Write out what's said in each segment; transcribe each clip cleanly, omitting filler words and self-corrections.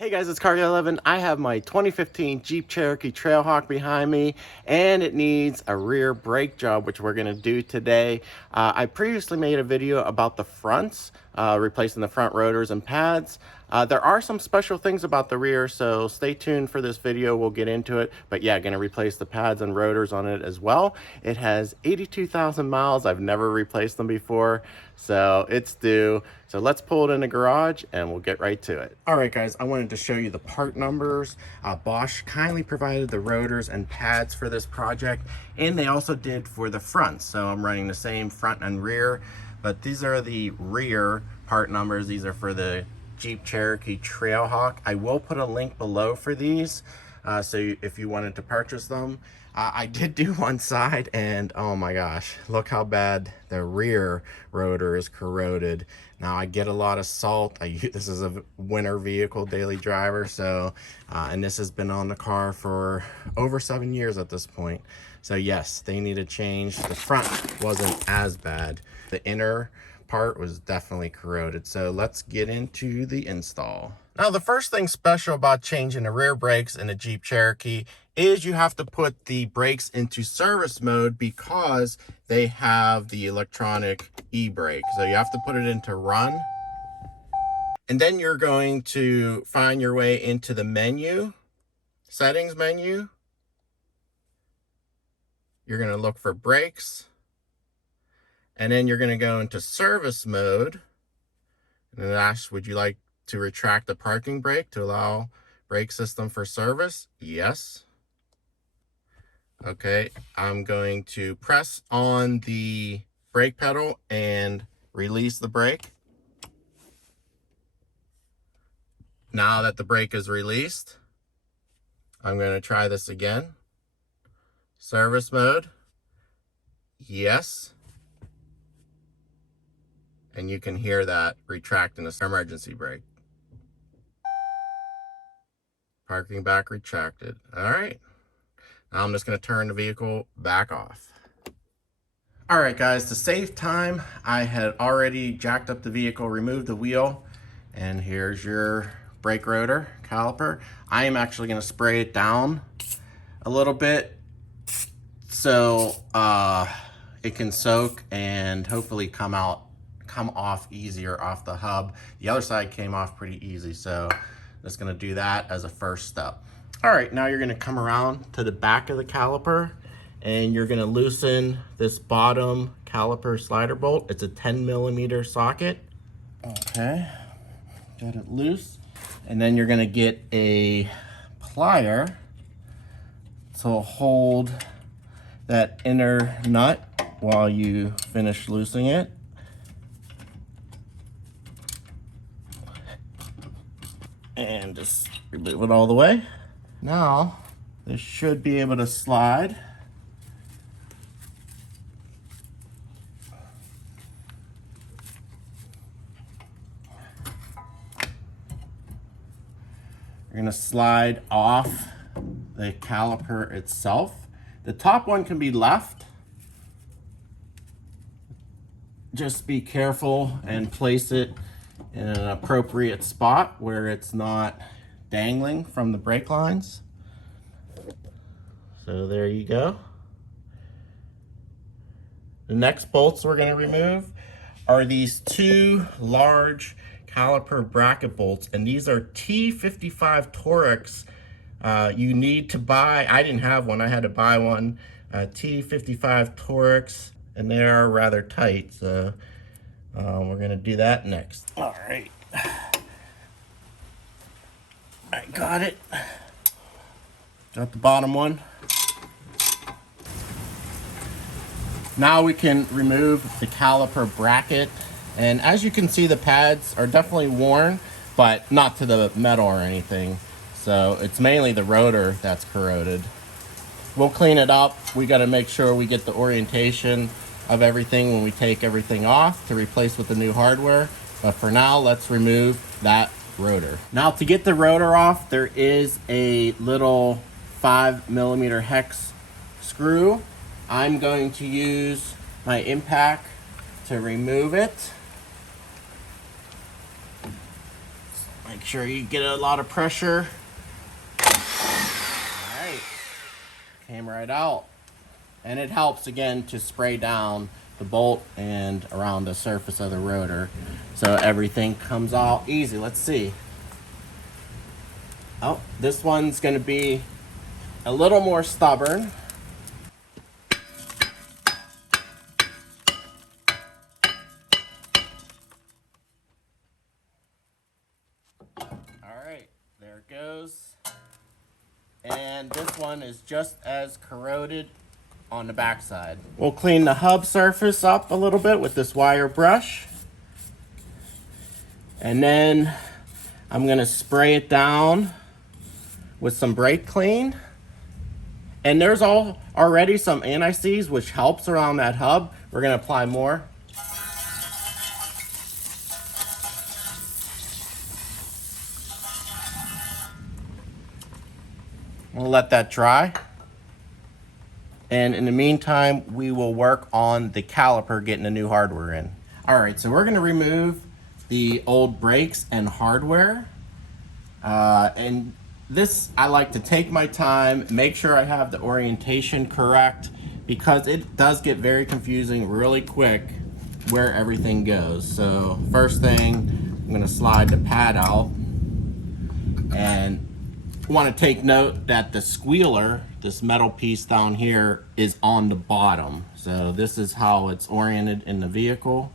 Hey guys, it's Car11. I have my 2015 Jeep Cherokee Trailhawk behind me, and it needs a rear brake job, which we're going to do today. I previously made a video about the fronts, replacing the front rotors and pads. There are some special things about the rear, so stay tuned for this video. We'll get into it. But yeah, going to replace the pads and rotors on it as well. It has 82,000 miles. I've never replaced them before, so it's due. So let's pull it in the garage and we'll get right to it. All right, guys, I wanted to show you the part numbers. Bosch kindly provided the rotors and pads for this project, and they also did for the fronts. So I'm running the same front and rear, but these are the rear part numbers. These are for the Jeep Cherokee Trailhawk. I will put a link below for these, so if you wanted to purchase them. I did do one side, and oh my gosh, look how bad the rear rotor is corroded. Now I get a lot of salt. This is a winter vehicle, daily driver, so and this has been on the car for over 7 years at this point. So yes, they need a change. The front wasn't as bad. The inner part was definitely corroded. So let's get into the install. Now, the first thing special about changing the rear brakes in a Jeep Cherokee is you have to put the brakes into service mode because they have the electronic e-brake. So you have to put it into run. And then you're going to find your way into the menu, settings menu. You're going to look for brakes. And then you're going to go into service mode. And it asks, would you like to retract the parking brake to allow brake system for service? Yes. Okay, I'm going to press on the brake pedal and release the brake. Now that the brake is released, I'm going to try this again. Service mode. Yes. And you can hear that retracting the emergency brake. Parking back retracted. All right. Now I'm just going to turn the vehicle back off. All right, guys, to save time, I had already jacked up the vehicle, removed the wheel, and here's your brake rotor caliper. I am actually going to spray it down a little bit so it can soak and hopefully come off easier off the hub. The other side came off pretty easy, so just going to do that as a first step. All right, now you're going to come around to the back of the caliper and you're going to loosen this bottom caliper slider bolt. It's a 10mm socket. Okay, got it loose. And then you're going to get a plier to hold that inner nut while you finish loosening it. And just remove it all the way. Now, this should be able to slide. You're gonna slide off the caliper itself. The top one can be left. Just be careful and place it in an appropriate spot where it's not dangling from the brake lines. So there you go. The next bolts we're going to remove are these two large caliper bracket bolts, and these are T55 Torx. You need to buy, I didn't have one, I had to buy one, T55 Torx, and they are rather tight, so we're going to do that next. All right. I got it. Got the bottom one. Now we can remove the caliper bracket. And as you can see, the pads are definitely worn, but not to the metal or anything. So it's mainly the rotor that's corroded. We'll clean it up. We got to make sure we get the orientation of everything when we take everything off to replace with the new hardware. But for now, let's remove that rotor. Now, to get the rotor off, there is a little 5mm hex screw. I'm going to use my impact to remove it. Make sure you get a lot of pressure. All right, came right out. And it helps again to spray down the bolt and around the surface of the rotor so everything comes out easy. Let's see. Oh, this one's going to be a little more stubborn. All right, there it goes. And this one is just as corroded on the backside. We'll clean the hub surface up a little bit with this wire brush. And then I'm gonna spray it down with some brake clean. And there's already some anti-seize which helps around that hub. We're gonna apply more. We'll let that dry. And in the meantime, we will work on the caliper, getting the new hardware in. All right, so we're gonna remove the old brakes and hardware. And this, I like to take my time, make sure I have the orientation correct, because it does get very confusing really quick where everything goes. So first thing, I'm gonna slide the pad out, and want to take note that the squealer, this metal piece down here, is on the bottom. So this is how it's oriented in the vehicle.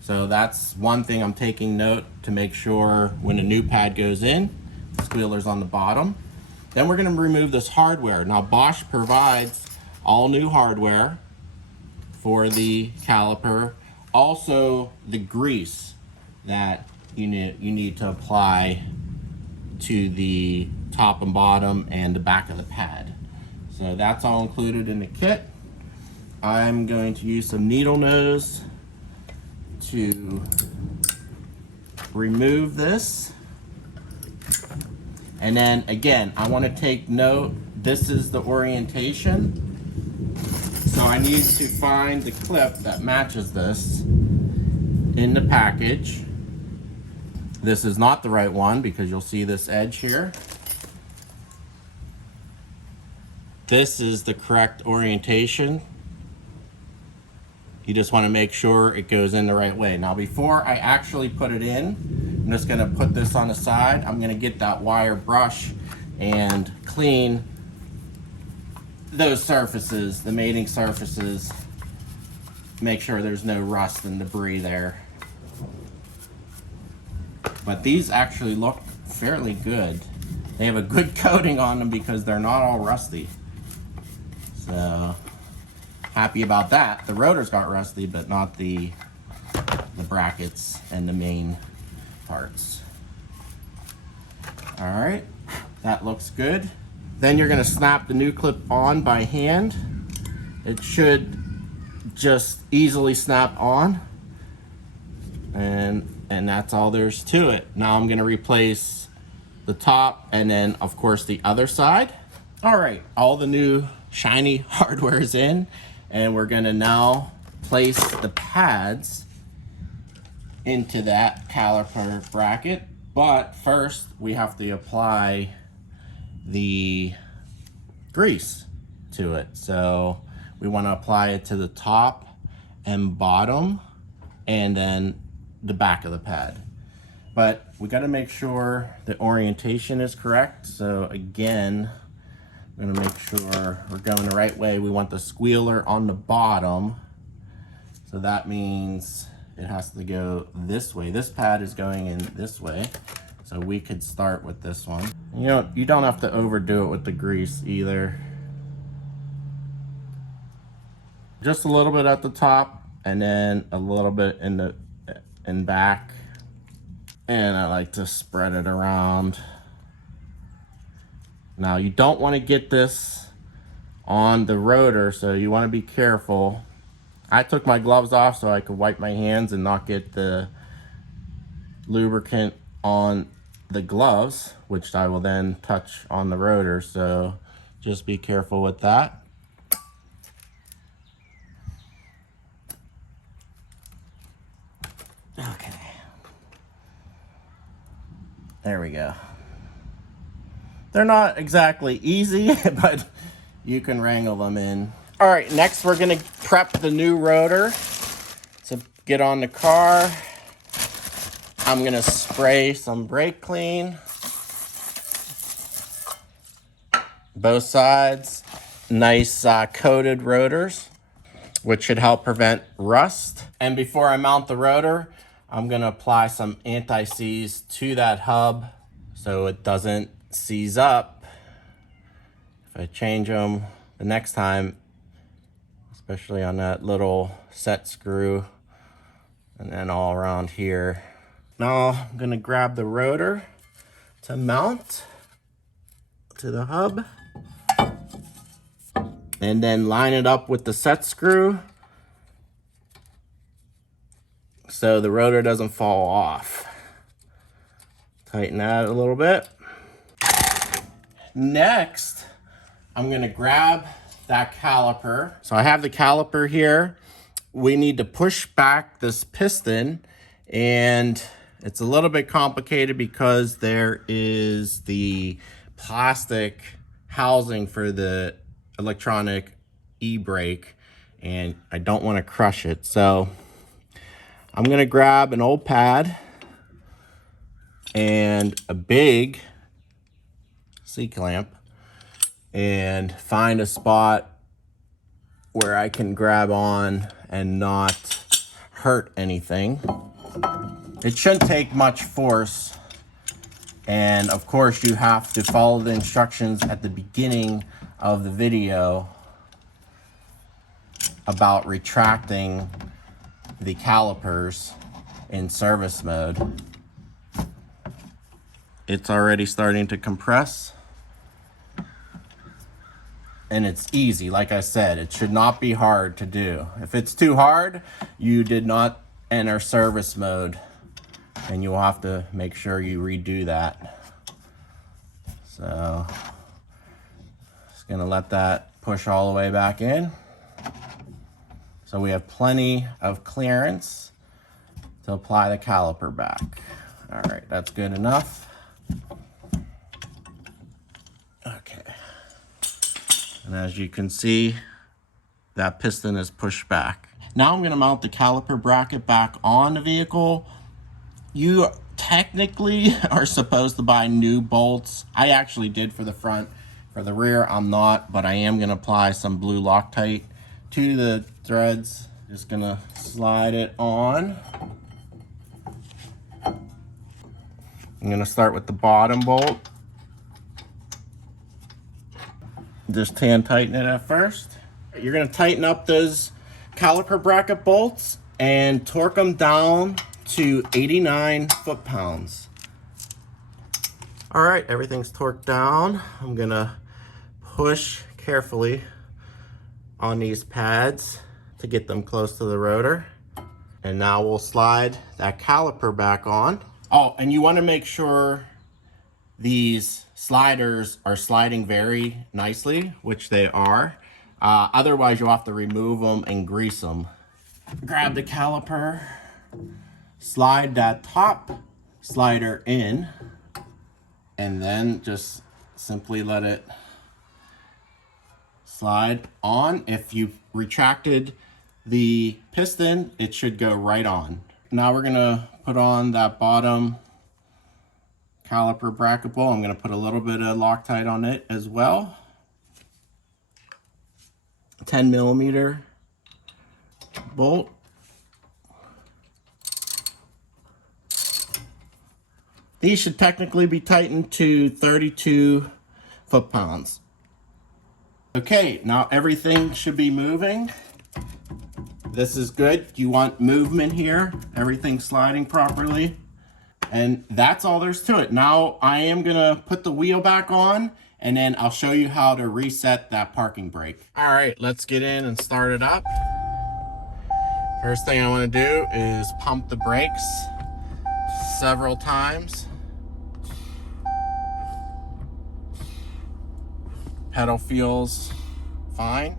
So that's one thing I'm taking note to make sure when the new pad goes in, the squealer's on the bottom. Then we're going to remove this hardware. Now Bosch provides all new hardware for the caliper. Also the grease that you need to apply to the top and bottom and the back of the pad. So that's all included in the kit. I'm going to use some needle nose to remove this. And then again, I want to take note, this is the orientation. So I need to find the clip that matches this in the package. This is not the right one because you'll see this edge here. This is the correct orientation. You just want to make sure it goes in the right way. Now before I actually put it in, I'm just going to put this on the side. I'm going to get that wire brush and clean those surfaces, the mating surfaces. Make sure there's no rust and debris there. But these actually look fairly good. They have a good coating on them because they're not all rusty. So happy about that. The rotors got rusty, but not the brackets and the main parts. All right, that looks good. Then you're gonna snap the new clip on by hand. It should just easily snap on. And that's all there's to it. Now I'm gonna replace the top and then of course the other side. All right, all the new shiny hardware is in, and we're gonna now place the pads into that caliper bracket. But first we have to apply the grease to it. So we wanna apply it to the top and bottom and then the back of the pad. But we got to make sure the orientation is correct. So again, I'm gonna make sure we're going the right way. We want the squealer on the bottom. So that means it has to go this way. This pad is going in this way. So we could start with this one. You don't have to overdo it with the grease either. Just a little bit at the top and then a little bit in back. And I like to spread it around. Now you don't want to get this on the rotor, so you want to be careful. I took my gloves off so I could wipe my hands and not get the lubricant on the gloves, which I will then touch on the rotor, so just be careful with that. Okay. There we go. They're not exactly easy, but you can wrangle them in. All right, next we're gonna prep the new rotor to get on the car. I'm gonna spray some brake clean. Both sides, nice coated rotors, which should help prevent rust. And before I mount the rotor, I'm gonna apply some anti-seize to that hub so it doesn't seize up. If I change them the next time, especially on that little set screw and then all around here. Now I'm gonna grab the rotor to mount to the hub and then line it up with the set screw so the rotor doesn't fall off. Tighten that a little bit. Next, I'm gonna grab that caliper. So I have the caliper here. We need to push back this piston, and it's a little bit complicated because there is the plastic housing for the electronic e-brake, and I don't want to crush it. So I'm gonna grab an old pad and a big C-clamp and find a spot where I can grab on and not hurt anything. It shouldn't take much force. And of course you have to follow the instructions at the beginning of the video about retracting the calipers in service mode. It's already starting to compress. And it's easy, like I said, it should not be hard to do. If it's too hard, you did not enter service mode, and you'll have to make sure you redo that. So, just gonna let that push all the way back in. So we have plenty of clearance to apply the caliper back. All right, that's good enough. Okay. And as you can see, that piston is pushed back. Now I'm gonna mount the caliper bracket back on the vehicle. You technically are supposed to buy new bolts. I actually did for the front. For the rear, I'm not, but I am gonna apply some blue Loctite to the threads. Just gonna slide it on. I'm gonna start with the bottom bolt. Just hand tighten it at first. You're gonna tighten up those caliper bracket bolts and torque them down to 89 foot-pounds. All right, everything's torqued down. I'm gonna push carefully on these pads to get them close to the rotor. And now we'll slide that caliper back on. Oh, and you wanna make sure these sliders are sliding very nicely, which they are. Otherwise, you'll have to remove them and grease them. Grab the caliper, slide that top slider in, and then just simply let it slide on. If you retracted the piston, it should go right on. Now we're gonna put on that bottom caliper bracket bolt. I'm gonna put a little bit of Loctite on it as well. 10mm bolt. These should technically be tightened to 32 foot-pounds. Okay, now everything should be moving. This is good. You want movement here. Everything's sliding properly. And that's all there's to it. Now I am gonna put the wheel back on, and then I'll show you how to reset that parking brake. All right, let's get in and start it up. First thing I wanna do is pump the brakes several times. Pedal feels fine.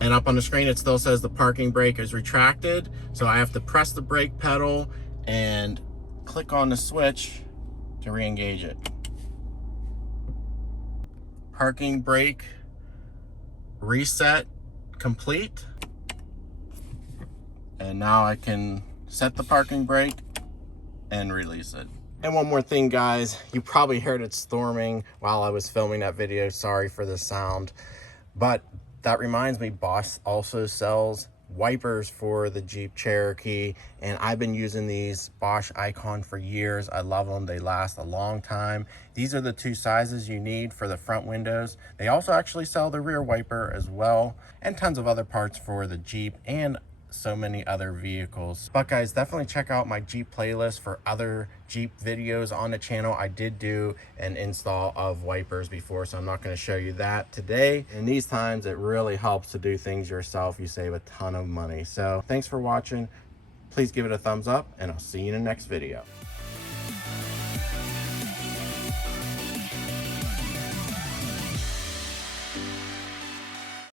And up on the screen, it still says the parking brake is retracted. So I have to press the brake pedal and click on the switch to re-engage it. Parking brake reset complete. And now I can set the parking brake and release it. And one more thing, guys, you probably heard it storming while I was filming that video. Sorry for the sound, but that reminds me, Bosch also sells wipers for the Jeep Cherokee, and I've been using these Bosch Icon for years. I love them. They last a long time. These are the two sizes you need for the front windows. They also actually sell the rear wiper as well, and tons of other parts for the Jeep and so many other vehicles. But guys, definitely check out my Jeep playlist for other Jeep videos on the channel. I did do an install of wipers before, so I'm not going to show you that today. In these times, it really helps to do things yourself. You save a ton of money. So thanks for watching. Please give it a thumbs up, and I'll see you in the next video.